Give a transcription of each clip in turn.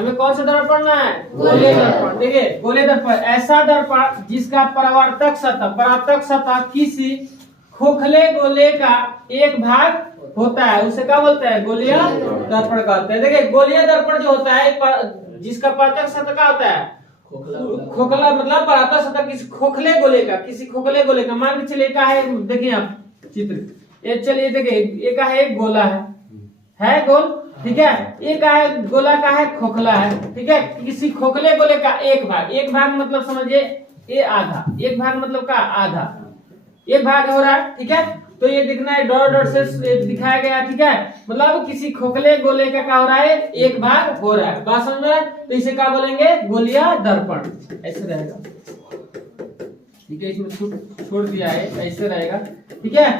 हमें कौन सा दर्पण पढ़ना है? गोलीय दर्पण। देखिए गोलीय दर्पण ऐसा दर्पण जिसका परावर्तक सतह किसी खोखले गोले का एक भाग होता है, उसे क्या बोलते हैं? गोलीय दर्पण कहते हैं। देखिए गोलीय दर्पण जो होता है जिसका परावर्तक सतह क्या होता है? खोखला मतलब परावर्तक सतह किसी खोखले गोले का मान के चलिए का है। देखिए आप चित्र ये चलिए देखिए एक का है, एक गोला है गोल, ठीक है। एक का है गोला का है खोखला है, ठीक है। किसी खोखले गोले का एक भाग मतलब समझिए ये आधा, एक भाग मतलब का आधा, एक भाग हो रहा है, ठीक है। तो ये दिखना है डॉट डॉट से दिखाया गया, ठीक है। मतलब किसी खोखले गोले का क्या हो रहा है? एक भाग हो रहा है। बात समझ रहे हैं? तो इसे क्या बोलेंगे? गोलीय दर्पण। ऐसे रहेगा, ठीक है। इसमें छोड़ दिया है, ऐसे रहेगा, ठीक है।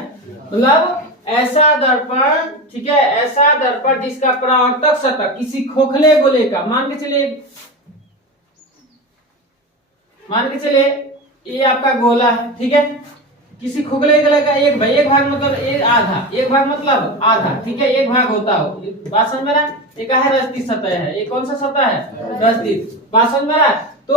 मतलब ऐसा दर्पण, ठीक है, ऐसा दर्पण जिसका परावर्तक सतह किसी खोखले गोले का मान के चलिए ये आपका गोला है, ठीक है। किसी खोखले गोले का एक भाग मतलब एक भाग मतलब आधा, ठीक है। एक भाग होता हो, बात समझ में रहा है? एक है रजती सतह है, ये कौन सा सतह है? रजती। बात समझ में रहा है? तो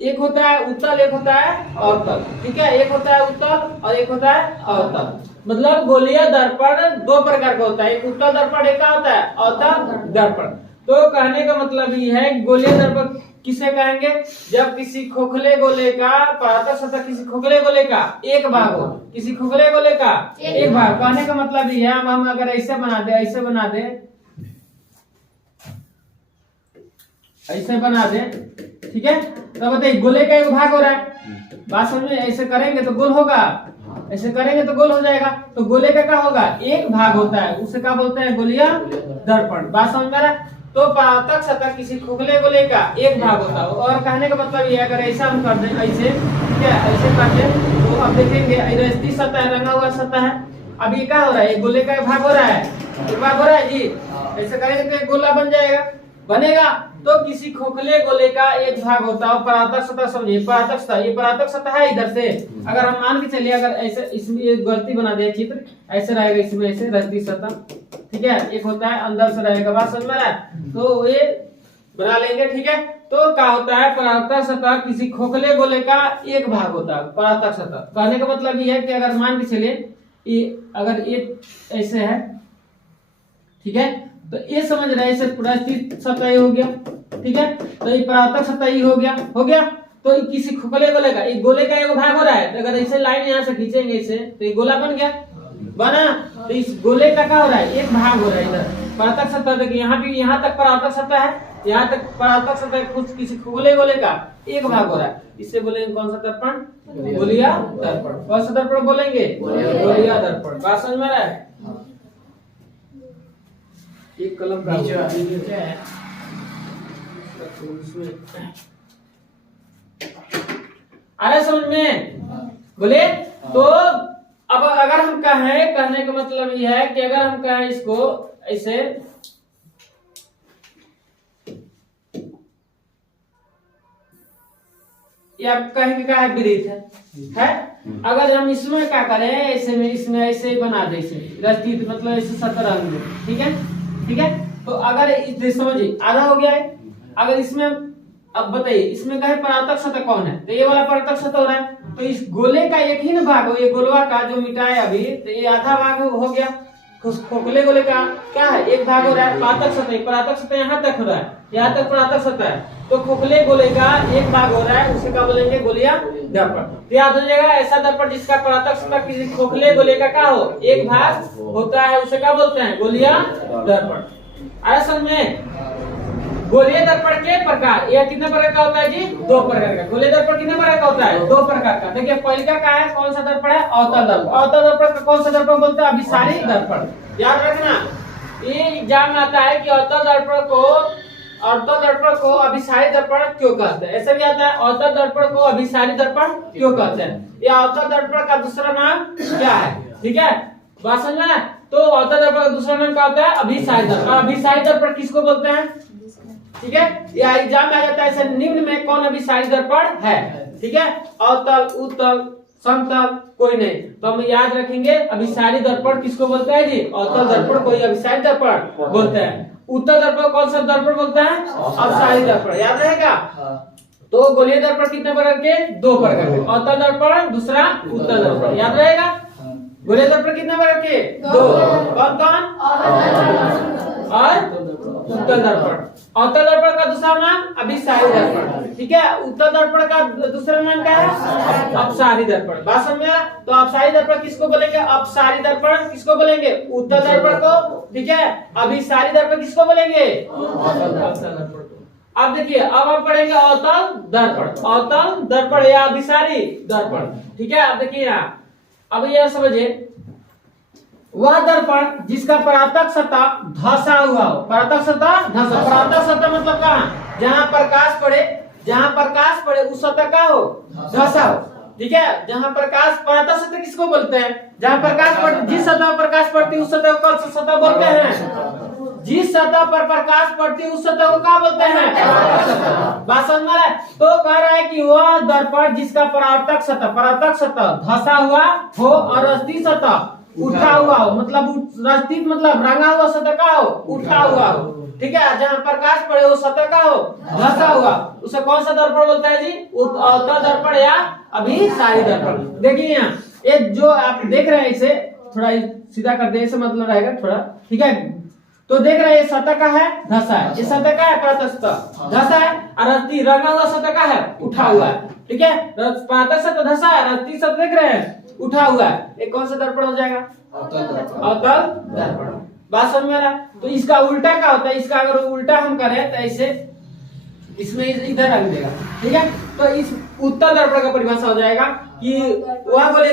एक होता है उत्तल, एक होता है अवतल, ठीक है। एक होता है उत्तल और एक होता है अवतल। मतलब गोलीय दर्पण दो प्रकार का होता है, एक उत्तल दर्पण, एक का होता है अवतल दर्पण। तो कहने का मतलब ये है गोलीय दर्पण किसे कहेंगे? जब किसी खोखले गोले का परावर्तक सतह किसी खोखले गोले का एक भाग हो, किसी खोखले गोले का एक भाग। कहने का मतलब ये है, हम अगर ऐसे बना दे, ठीक है। तो बताइए गोले का एक भाग हो रहा है, बात समझ में? ऐसे करेंगे तो गोल होगा, ऐसे करेंगे तो गोल हो जाएगा। तो गोले का क्या होगा? एक भाग होता है, उसे क्या बोलते हैं? गोलीय दर्पण। बात समझ में आ रहा है? तो परावर्तक सतह किसी खोखले गोले का एक भाग होता है। और कहने का मतलब ये अगर ऐसा हम कर दें, ऐसे, ठीक है, ऐसे कर दें तो अब देखेंगे रजती सतह है, रंगा हुआ सतह है। अब ये क्या हो रहा है? एक गोले का एक भाग हो रहा है, एक भाग हो रहा है जी। ऐसे करेंगे तो एक गोला बनेगा। तो किसी खोखले गोले का एक भाग होता है परावर्तक सतह। समझिए परावर्तक सतह, ये परावर्तक सतह है इधर से। अगर हम मान के चलिए अगर ऐसे इसमें एक गलती बना दे चित्र, ऐसे रहेगा, इसमें ऐसे रजती सतह, ठीक है। एक होता है अंदर से रहेगा, बात समझ में आ रहा है? तो ये बना लेंगे, ठीक है। तो क्या होता है? परावर्तक सतह किसी खोखले गोले का एक भाग होता है, परावर्तक सतह। कहने का मतलब ये है कि अगर मान के चलिए अगर ये ऐसे है, ठीक है, तो ये समझ रहे हैं रजती सतह हो गया, ठीक है। तो ये परावर्तक सतह हो गया। तो किसी खोखले गोले का एक गोले का एक भाग हो रहा है, तो अगर ऐसे लाइन यहाँ से खींचेंगे ऐसे तो ये गोला बना। तो इस गोले का क्या हो रहा है? एक भाग हो रहा है इधर परावर्तक सतह। देखिए यहाँ तक परावर्तक सतह है, यहाँ तक परावर्तक सतह कुछ किसी खोखले गोले का एक भाग हो रहा है। इससे बोलेंगे कौन सा दर्पण? गोलीय दर्पण। कौन सा दर्पण बोलेंगे? गोलीय दर्पण। बात समझ में आ रहा है? एक कलम का क्या है अरे समझ में बोले। तो अब अगर हम कहें, कहने का मतलब यह है कि अगर हम कहें इसको ऐसे, या कहेंगे क्या है? वृत्त है। अगर हम इसमें क्या करें, ऐसे में इसमें ऐसे बना दे, रजती मतलब ऐसे सतरंग में, ठीक है। तो अगर समझिए आधा हो गया है। अगर इसमें अब बताइए इसमें कहे परावर्तक सतह कौन है? तो ये वाला परावर्तक सतह हो रहा है। तो इस गोले का एक ही ना भाग हो, ये गोलवा का जो मिटाए अभी, तो ये आधा भाग हो गया। खोखले गोले का क्या है? एक भाग हो रहा है। परावर्तक सतह यहाँ तक हो रहा है, यहाँ तक परावर्तक सतह है। तो खोखले गोले का एक भाग हो रहा है, उसे क्या बोलेंगे? गोलीय दर्पण। याद हो जाएगा, ऐसा दर्पण जिसका परावर्तक सतह किसी खोखले गोले का क्या हो? एक भाग होता है, उसे क्या बोलते हैं? गोलीय दर्पण। असल में गोलीय दर्पण के प्रकार यह कितने प्रकार का होता है जी? दो प्रकार का। गोलीय दर्पण कितने प्रकार का होता है? दो प्रकार का। देखिए पहले का है, कौन सा दर्पण है? अवतल दर्पण। अवतल दर्पण का कौन सा दर्पण बोलते हैं? अभिसारी दर्पण। याद रखना, ये एग्जाम में आता है कि अवतल दर्पण को अभिसारी दर्पण क्यों कहते हैं? ऐसा भी आता है, अवतल दर्पण को अभिसारी दर्पण क्यों कहते हैं? यह अवतल दर्पण का दूसरा नाम क्या है? ठीक है, बात समझ में? तो अवतल दर्पण का दूसरा नाम क्या होता है? अभिसारी दर्पण। अभिसारी दर्पण किसको बोलते हैं? ठीक है, यह एग्जाम में आ जाता है। निम्न में कौन अभिसारी दर्पण है? ठीक है, अवतल, उत्तल, समतल कोई नहीं। तो हम याद रखेंगे अभिसारी दर्पण किसको बोलते हैं जी? अवतल दर्पण को अभिसारी दर्पण बोलते हैं। उत्तल दर्पण कौन सा दर्पण बोलते हैं? अपसारी दर्पण, याद रहेगा। तो गोलीय दर्पण कितने प्रकार के? 2 प्रकार के, अवतल दर्पण, दूसरा उत्तल दर्पण, याद रहेगा। गोलीय दर्पण कितने प्रकार के? 2, कौन कौन? और उत्तल दर्पण। अवतल दर्पण का दूसरा नाम अभिसारी दर्पण, ठीक है। उत्तल दर्पण का दूसरा नाम क्या है? अपसारी दर्पण। बात समझ में आया? तो अपसारी दर्पण किसको बोलेंगे? अपसारी दर्पण किसको बोलेंगे? उत्तल दर्पण को, ठीक है। अभिसारी दर्पण किसको बोलेंगे? अवतल दर्पण को। अब देखिए, अब हम पढ़ेंगे अवतल दर्पण, अवतल दर्पण या अभिसारी दर्पण, ठीक है। अब देखिए यहाँ, अब यह समझिए, वह दर्पण जिसका परातक सतह धंसा हुआ हो। परातक सतह धंसा, परातक सतह मतलब कहाँ? जहाँ प्रकाश पड़े, जहाँ प्रकाश पड़े उस सतह का हो, धंसा हो, ठीक है। जहाँ प्रकाश, परातक सतह किसको बोलते हैं? जहाँ प्रकाश पड़ती, जिस सतह पर प्रकाश पड़ती है उस सतह को कौन सा सतह बोलते हैं? जिस सतह पर प्रकाश पड़ती है उस सतह को क्या बोलते हैं? बात समझ में आ रहा है? तो कह रहा है कि वह दर्पण जिसका परातक सतह धंसा हुआ हो और रस्ती सतह उठा हुआ हो, मतलब रस्ती मतलब रंगा हुआ सतह का हो, उठा हुआ हो, ठीक है। जहाँ प्रकाश पड़े वो सतह का हो, धंसा हुआ, उसे कौन सा दर्पण बोलता है जी? अवतल दर्पण या अभिसारी दर्पण। देखिए यहाँ, ये जो आप देख रहे हैं, इसे थोड़ा सीधा कर दे, इसे मतलब रहेगा थोड़ा, ठीक है। तो देख रहे हैं, ये सतह का है, धंसा है। ये सतह का है, परातक सतह धंसा है, और रस्ती रंगा हुआ सतह का है, उठा हुआ है, ठीक है। परातक सतह धंसा है, रस्ती सतह देख रहे हैं, उठा हुआ है। ये कौन सा दर्पण हो जाएगा? अवतल दर्पण। बात समझ में आ रहा है? तो इसका उल्टा क्या होता है? इसका अगर उल्टा हम करें तो ऐसे इसमें इधर रख देगा, ठीक है। तो इस उत्तल दर्पण का परिभाषा हो जाएगा कि वह गोलीय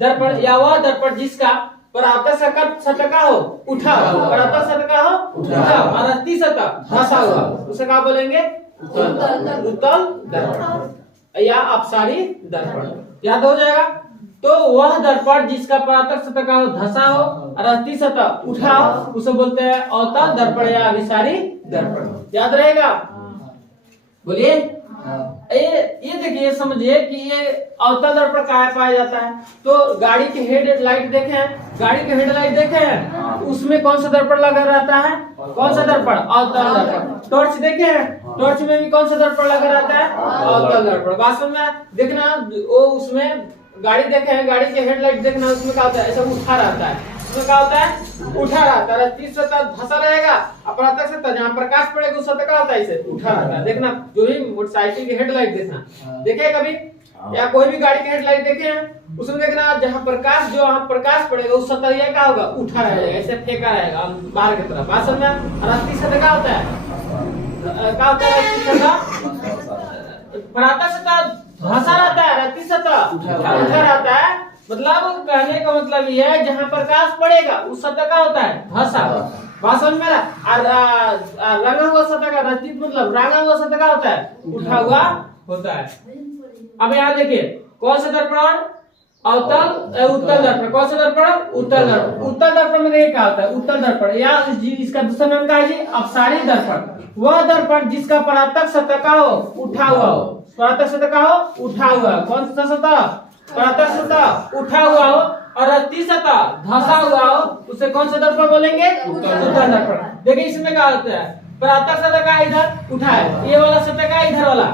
दर्पण या वह दर्पण जिसका परातक सतह का हो, उठा हुआ, परातक सतह का हो, उठा हुआ, और रस्ती सतह धंसा हुआ, उसे क्या बोलेंगे? उत्तल दर्पण या अपसारी दर्पण, याद हो जाएगा। तो वह दर्पण जिसका परातक सतह का हो, धंसा हो, और रस्ती सतह उठा हो, उसे बोलते हैं अवतल दर्पण या अभिसारी दर्पण, याद रहेगा। बोलिए। ये देखिए, समझिए कि ये अवतल दर्पण कहाँ पाया जाता है? तो गाड़ी के हेडलाइट देखें, गाड़ी के हेडलाइट देखें, उसमें कौन सा दर्पण लगा रहता है? कौन सा दर्पण? अवतल दर्पण। टॉर्च देखें, टॉर्च में भी कौन सा दर्पण लगा रहता है? अवतल दर्पण। बात समझ में देखना, वो उसमें गाड़ी देखें, गाड़ी के हेडलाइट देखना, उसमें क्या होता है? ऐसा उठा रहता है, उसमें क्या होता है? उठा रहता है। रस्ती सतह धंसा रहेगा, अपरातक सतह जहाँ प्रकाश पड़ेगा उस सतह का होता है, इसे उठा रहता है। देखना, जो भी मोटरसाइकिल की हेडलाइट देखना, देखे कभी, या कोई भी गाड़ी की हेडलाइट देखे हैं, उसमें देखना जहाँ प्रकाश पड़ेगा उस सतह क्या होगा? उठा रहेगा, ऐसे फेंका रहेगा बाहर की तरफ। बात समझ में? रस्ती सतह क्या होता है? क्या होता है? रस्ती सतह, परातक सतह धंसा रहता है, रस्ती सतह उठा रहता है। मतलब कहने का मतलब यह है, जहाँ प्रकाश पड़ेगा उस सतह का होता है धंसा। बात समझ में? रंगा हुआ सतह का, रस्ती मतलब रंगा हुआ सतह का होता है, उठा हुआ होता है। अब यहाँ देखिए, कौन सा दर्पण? अवतल उत्तल दर्पण। कौन सा दर्पण? उत्तल दर्पण। उत्तल दर्पण में देखिए क्या होता है? उत्तल दर्पण या इसका दूसरा नाम क्या है जी? अपसारी दर्पण। वह दर्पण जिसका परातक सतह का हो, उठा हुआ हो, परातक सतह का हो, उठा हुआ। कौन सा सतह? परातक सतह उठा हुआ हो, और रस्ती सतह धंसा हुआ हो, उसे कौन सा दर्पण बोलेंगे? उत्तल दर्पण। देखिए इसमें क्या होता है? परातक सतह का इधर उठा है, ये वाला सतह का इधर वाला,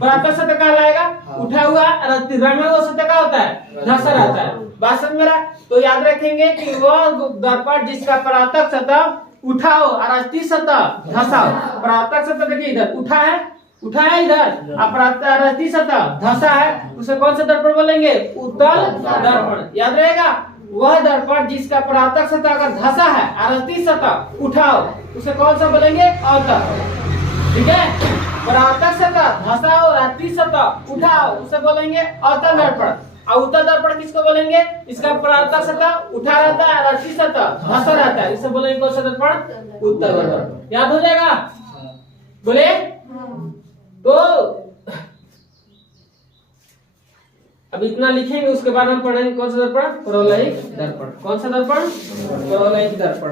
परातक सतह का लाएगा उठा हुआ, रस्ती रंगा हुआ सतह का होता है, धंसा रहता है। बात समझ में? तो याद रखेंगे कि वह दर्पण जिसका परातक सतह उठा हो और रस्ती सतह धंसा हो। परातक सतह देखिए इधर उठा है इधर, और रस्ती सतह धंसा है, उसे कौन सा दर्पण बोलेंगे? उत्तल दर्पण, याद रहेगा। वह दर्पण जिसका परातक सतह अगर धंसा है और रस्ती सतह उठा हो, उसे कौन सा बोलेंगे? अवतल, ठीक है। परातक सतह धंसा हो, रस्ती सतह उठा हो, उसे बोलेंगे अवतल दर्पण। और उत्तल दर्पण किसको बोलेंगे? इसका परातक सतह उठा रहता है, रस्ती सतह धंसा रहता है, इसे बोलेंगे कौन सा दर्पण? उत्तल दर्पण। याद हो जाएगा? बोले। तो अब इतना लिखेंगे, उसके बाद हम पढ़ेंगे कौन सा दर्पण? परवलयिक दर्पण। कौन सा दर्पण? परवलयिक दर्पण।